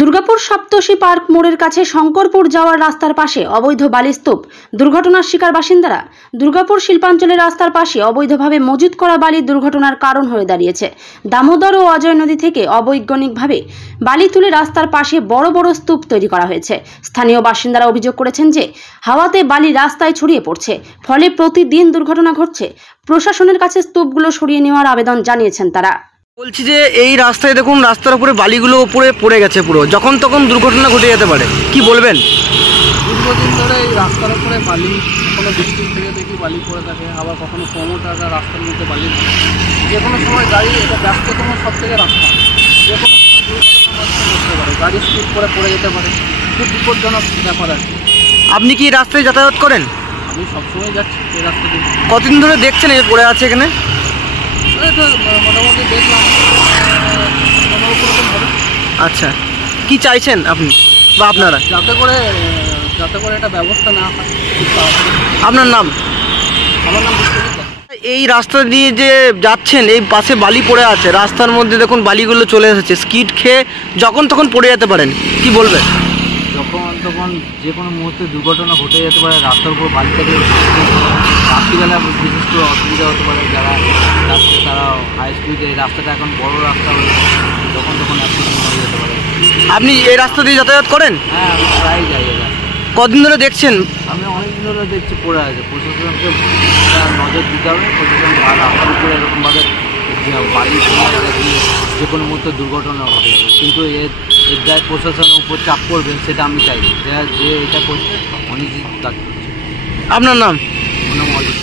দুর্গাপুর সপ্তর্ষি park মোড়ের কাছে শঙ্করপুর যাওয়ার রাস্তার পাশে অবৈধ বালি স্তূপ, দুর্ঘটনার শিকার বাসিন্দারা। দুর্গাপুর শিল্পাঞ্চলের রাস্তার পাশে অবৈধভাবে মজুত করা বালি দুর্ঘটনার কারণ হয়ে দাঁড়িয়েছে। দামোদর ও অজয় নদী থেকে অবৈজ্ঞানিকভাবে বালি তুলে রাস্তার পাশে বড় বড় স্তূপ তৈরি করা হয়েছে। স্থানীয় বাসিন্দারা অভিযোগ করেছেন যে হাওয়াতে বালি রাস্তায় ছড়িয়ে পড়ছে, ফলে প্রতিদিন দুর্ঘটনা ঘটছে। প্রশাসনের কাছে স্তূপগুলো সরিয়ে নেওয়ার আবেদন জানিয়েছেন তারা। বলছি যে এই রাস্তায় দেখুন, রাস্তার উপরে বালিগুলো উপরে পড়ে গেছে, পুরো যখন তখন দুর্ঘটনা ঘটে যেতে পারে, কি বলবেন? দীর্ঘদিন ধরে এই রাস্তার উপরে বালি, কখনো বৃষ্টির থেকে দেখি বালি পড়ে থাকে, আবার কখনো সমতটা রাস্তার মধ্যে বালি, যে কোনো সময় গাড়ি, এটা ব্যস্ততম সব থেকে রাস্তা, যে কোনো সময় দুর্ঘটনা ঘটতে পারে, গাড়ি স্লিপ করে পড়ে যেতে পারে, খুব বিপজ্জনক ব্যাপার আছে। আপনি কি রাস্তায় যাতায়াত করেন? আমি সবসময় যাচ্ছি এই রাস্তা দিয়ে। কতদিন ধরে দেখছেন এই পড়ে আছে এখানে? মোটামুটি দেখলাম 15-20 হবে। আচ্ছা, কি চাইছেন আপনি বা আপনারা? যাতে করে একটা ব্যবস্থা না হয়। আপনার নাম? আমার নাম বিশ্বজিৎ। এই রাস্তা দিয়ে যে যাচ্ছেন, এই পাশে বালি পড়ে আছে, রাস্তার মধ্যে দেখুন বালিগুলো চলে এসেছে, স্কিড খেয়ে যখন তখন পড়ে যেতে পারেন, কি বলবেন? যখন তখন যে কোনো মুহূর্তে দুর্ঘটনা ঘটে যেতে পারে। রাস্তার উপর বালি থেকে রাত্রিবেলা বিশেষ করে অসুবিধা হতে পারে, যারা যাচ্ছে তারা হাই স্পিডে, এই রাস্তাটা এখন বড় রাস্তা হয়েছে, যখন তখন অ্যাক্সিডেন্ট হয়ে যেতে পারে। আপনি এই রাস্তা দিয়ে যাতায়াত করেন? হ্যাঁ, আমি প্রায় যাই। কদিন ধরে দেখছেন? আমি অনেকদিন ধরে দেখছি পড়ে আছে। প্রশাসনকে নজর দিতে হবে। প্রশাসন রাস্তার উপরে এরকমভাবে বালি যে কোনো মুহূর্তে দুর্ঘটনা ঘটে যাবে, কিন্তু এর দায় প্রশাসনের উপর চাপ করবে, সেটা আমি চাই। যে এটা করছে অনিশ্চিত কাজ করছে। আপনার নাম? আমার নাম অজিত।